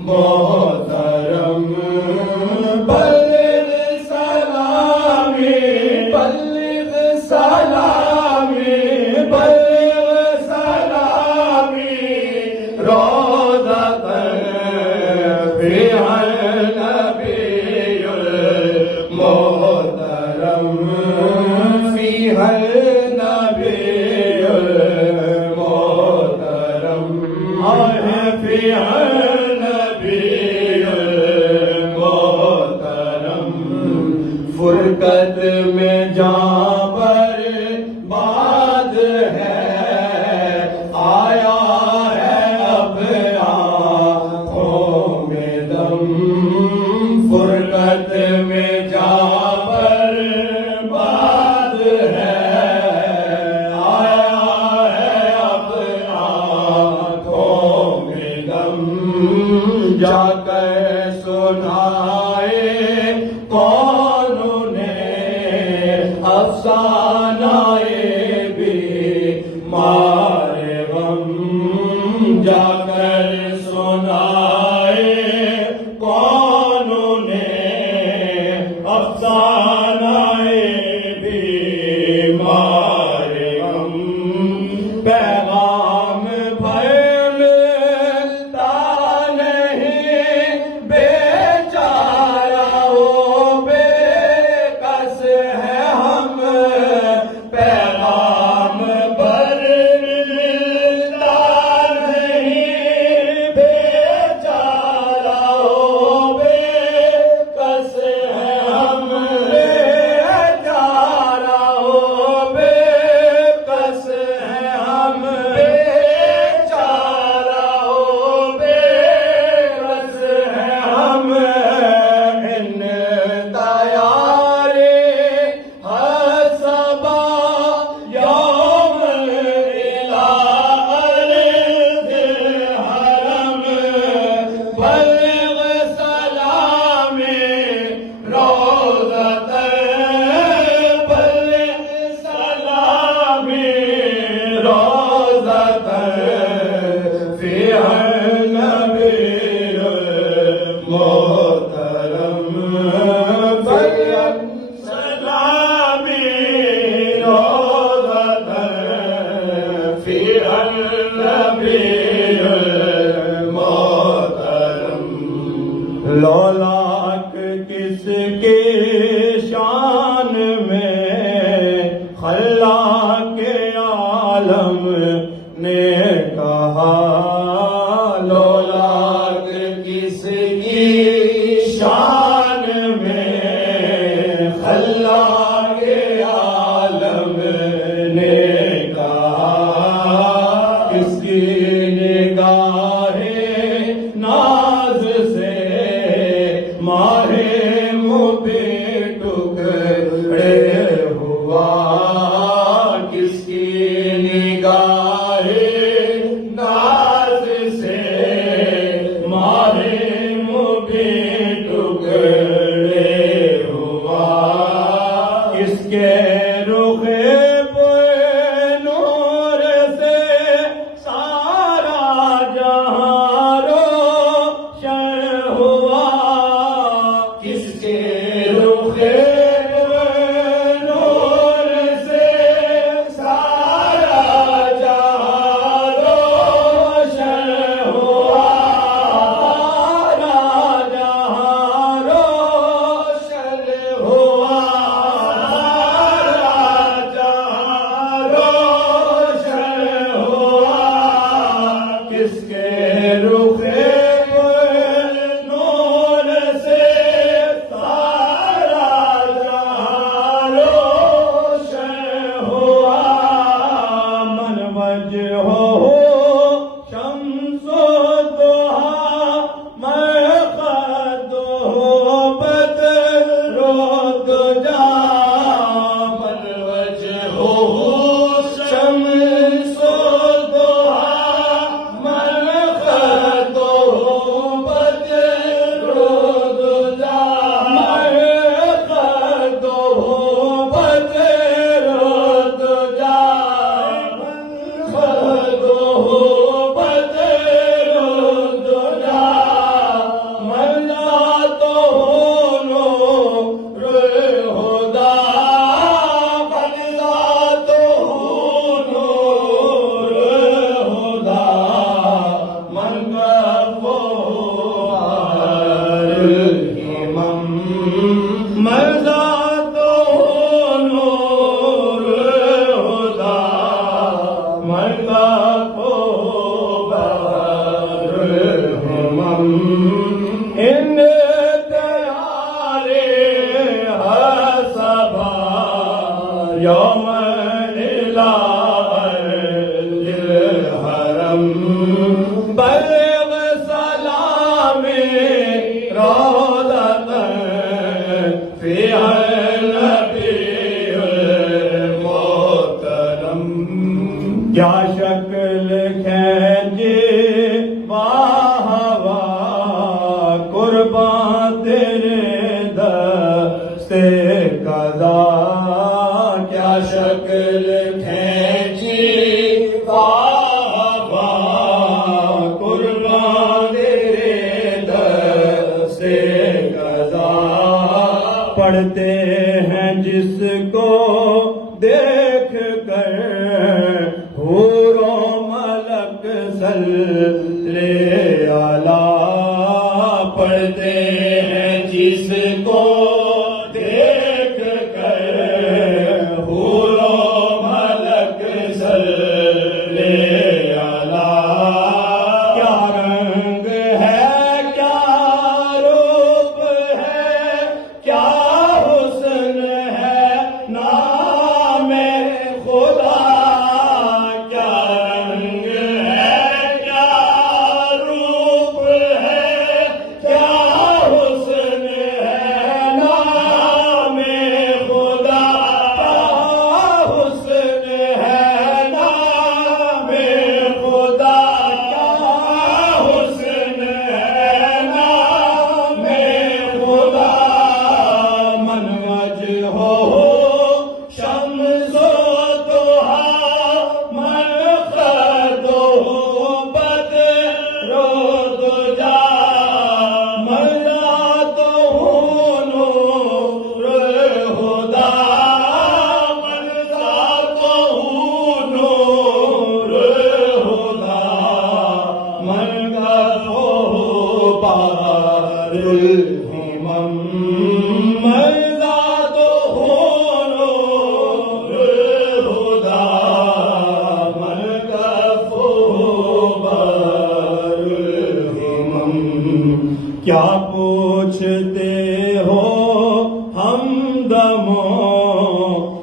محترم بلغ سلامی بلغ سلامی بلغ سلامی روضۃ فیہا النبی المحترم فیہا النبی المحترم فیہا فرقت میں جاں پر باد ہے آیا ہے اب آنکھوں میں دم فرقت میں جاں پر باد ہے آیا ہے اب آنکھوں میں دم جا کر سنائے کون افسانہ بھی مارے غم جا کر سنائے کون نے افسانہ بھی مارے غم پیغام بھر ملتا نہیں بیچارہ ہو بے کس ہے پیغام بر ملتا نہیں بیچارہ ہو بے کس ہے ہم بیچارہ ہو بے کس ہے ہم بیچارہ ہو بے کس ہے ہم ان تیارے لولاک کس کے شان میں خلاق عالم نے کہا لولاک کس کی شان میں خلاق عالم نے کہا کس کی نگاہ ناز سے ماہے مبی ٹکڑے ہوا کس کی نگاہ ناز سے ماہے مبی ٹکڑے ہوا کس کے رخ پر نور سے سارا جہاں روشن ہوا کس کے رخ نور سے سارا جہاں روشن ہوا سارا جہاں روشن ہوا سارا جہاں روشن ہوا کس کے رخ نور سے سارا جہاں روشن ہوا من وجہ ہو شمس و ضحیٰ مرقد ہو بدر و دجا من وجہ ہو شمس و ضحیٰ مرقد ہو اعلیٰ پڑھتے ہیں جس کو دیکھ کر حور و ملک صلی اعلیٰ. کیا رنگ ہے کیا روپ ہے کیا حسن ہے نام خدا. کیا رنگ ہے کیا روپ ہے کیا حسن ہے نام خدا. کیا حسن ہے نام خدا. کیا حسن ہے نام خدا. من وجہ ہو شمس و ضحیٰ من خد و بدر و دجا. من ذات ہو نور خدا. من ذات ہو نور خدا. من ذات ہو بحر الہمم. من ذات ہو نور خدا. من ذات ہو بحر الہمم. کیا پوچھتے ہو ہمدمو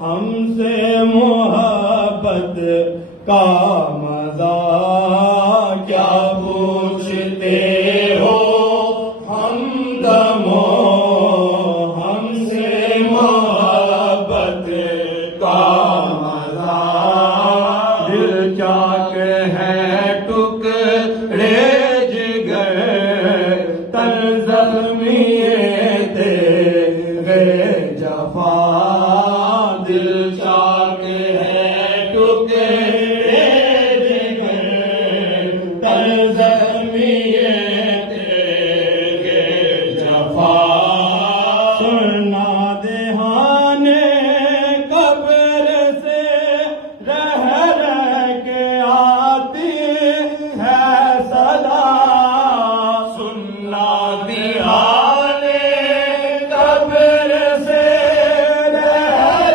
ہم سے محبت کا مزہ. کیا پوچھتے ہو ہمدمو ہم سے محبت کا مزہ. دل چاک ہے ٹکڑے جگر تن زخمی تیرے جفا. دل چاک ہے ٹکڑے جگر تن زخمی تیرے جفا. سننا دہانے قبر سے رہ رہ کے آتی ہے صدا. سننا دہانے قبر سے رہ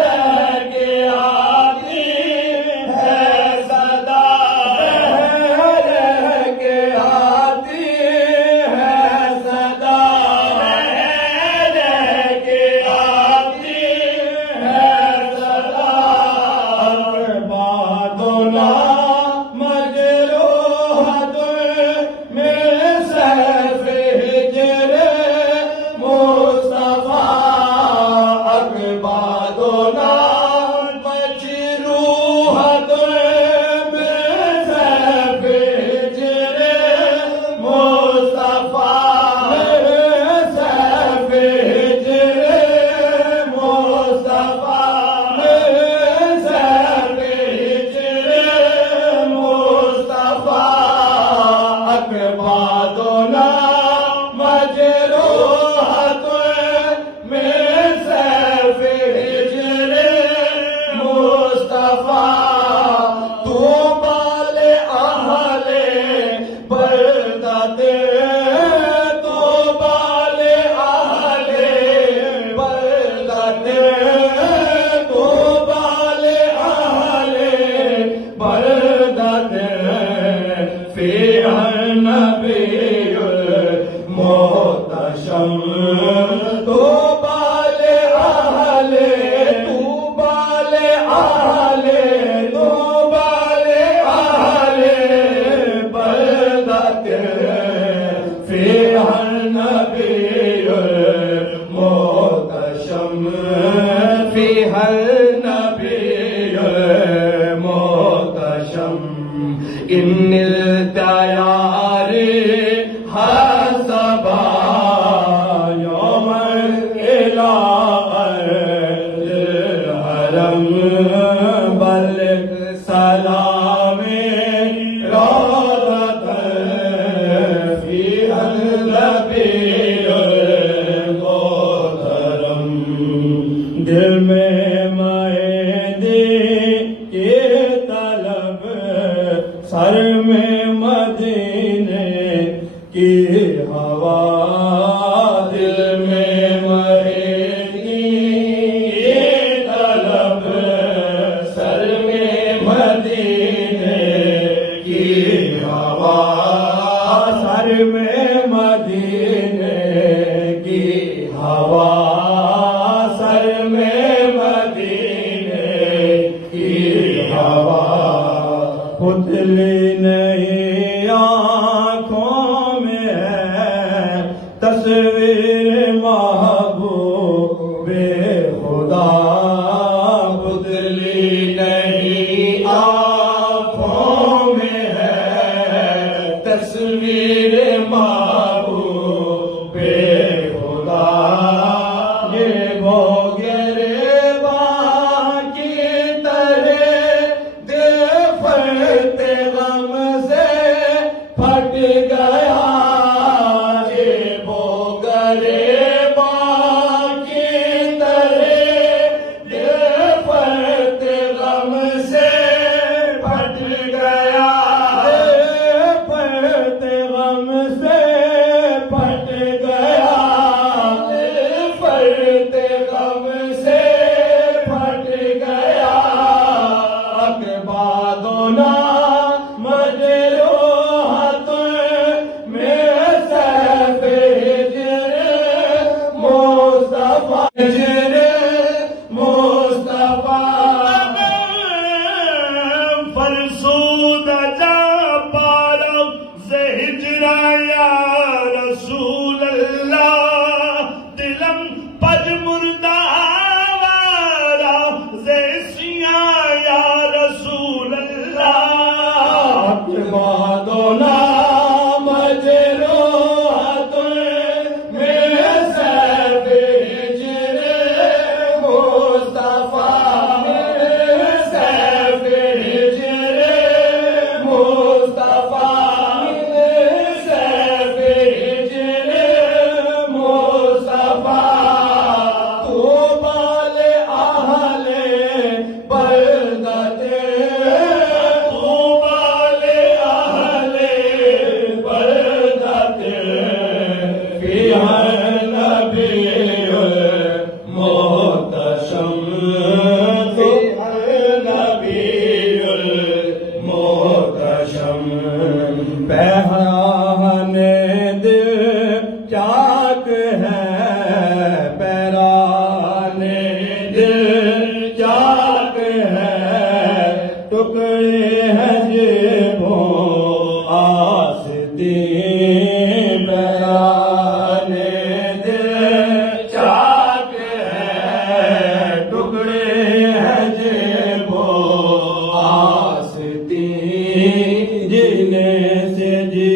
رہ کے آتی ہے صدا. رہ رہ کے آتی ہے صدا. رہ رہ کے آتی ہے صدا. بادونا مجروحۃ من سیف ہجر مصطفیٰ. اقبادونا مجروحۃ من سیف ہجر مصطفیٰ. من سیف ہجر مصطفیٰ. من سیف ہجر مصطفیٰ. اقبادونا مجروحۃ من سیف ہجر مصطفیٰ. طوبیٰ لأہل بلدت. طوبیٰ لأہل بلدت. طوبیٰ لأہل بلدت. فیہا النبی المحتشم. طوبیٰ لأہل طوبیٰ لأہل طوبیٰ لأہل بلدت. فیہا النبی المحتشم. فیہا النبی المحتشم. ان التیار حسبا یوم الى الحرم. بلغ سلام روضۃ فیہا النبی المحترم. دل میں مہندی کی طلب سر میں مدینے کی ہوا دل میں مرے گی، یہ طلب سر میں مدینے کی ہوا، سر میں مدینے کی ہوا، سر میں مدینے کی ہوا، پتلی نہیں آنکھوں میں ہے تصویر محبوب خدا، پتلی نہیں آنکھوں میں ہے تصویر محبوب خدا، یہ وہ گریباں کی طرح دل پھٹتے غم سے پھٹ گیا، یہ وہ گریباں کی طرح دل پھٹتے غم سے پھٹ گیا، پھٹتے غم سے پھٹ گیا، پھٹتے غم سے پھٹ گیا، اقبالنا مجروحۃ میں سیف ہجر مصطفیٰ، ہجر مصطفیٰ، فرسودہ جا پارا سے ہجرا یا رسول اللہ، دلم پج مردہ آوارا سے سیاں یا رسول اللہ، اقبالنا مجروحۃ میں سیف ہجر مصطفیٰ، سیف ہجر مصطفیٰ، سیف ہجر مصطفیٰ، طوبیٰ لأہل بلدۃ، طوبیٰ لأہل بلدۃ، فیہا النبی المحتشم، فیہا النبی المحتشم، پیرہن دل چاک ہے، پیرہن دل چاک ہے، ٹکڑے ہیں جیبوں آستین، پیرہن دل چاک ہے، ٹکڑے ہیں جیبوں آستین، جینے سے جی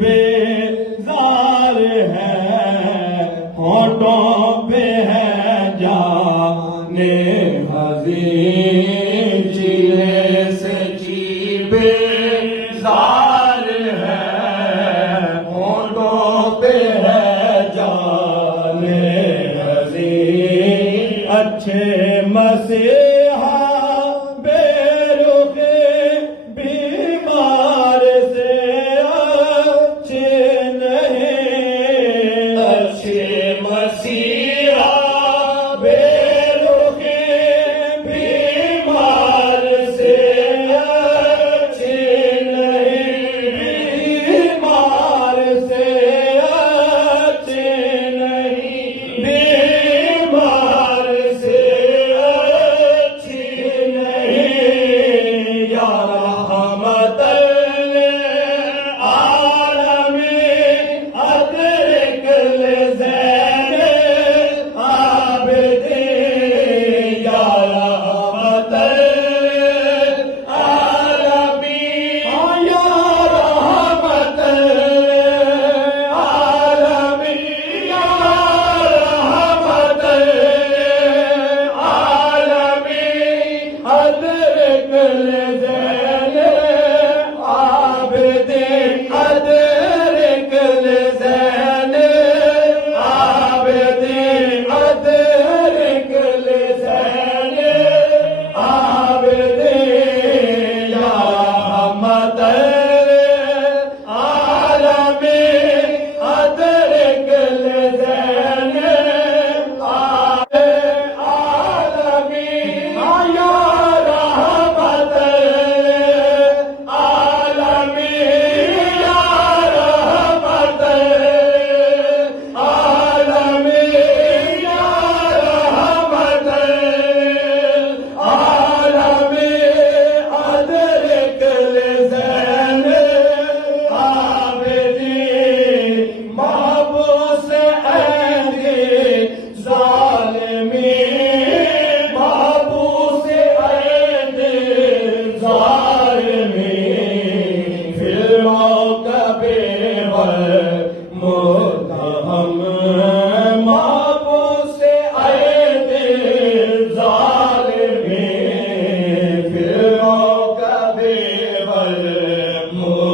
بیزار ہے، ہونٹوں پہ ہے جانے حزین، جینے سے جی بیزار ہے، ہونٹوں پہ ہے جانے حزین، اچھے مسیحا بے رخ بیمار سے اچھے نہیں، اچھے مسیحا بے رخ بیمار سے اچھے نہیں، بیمار سے اچھے نہیں، بیمار سے کبھی متہم محبوس اید ظالمین، پھر کبھی متہم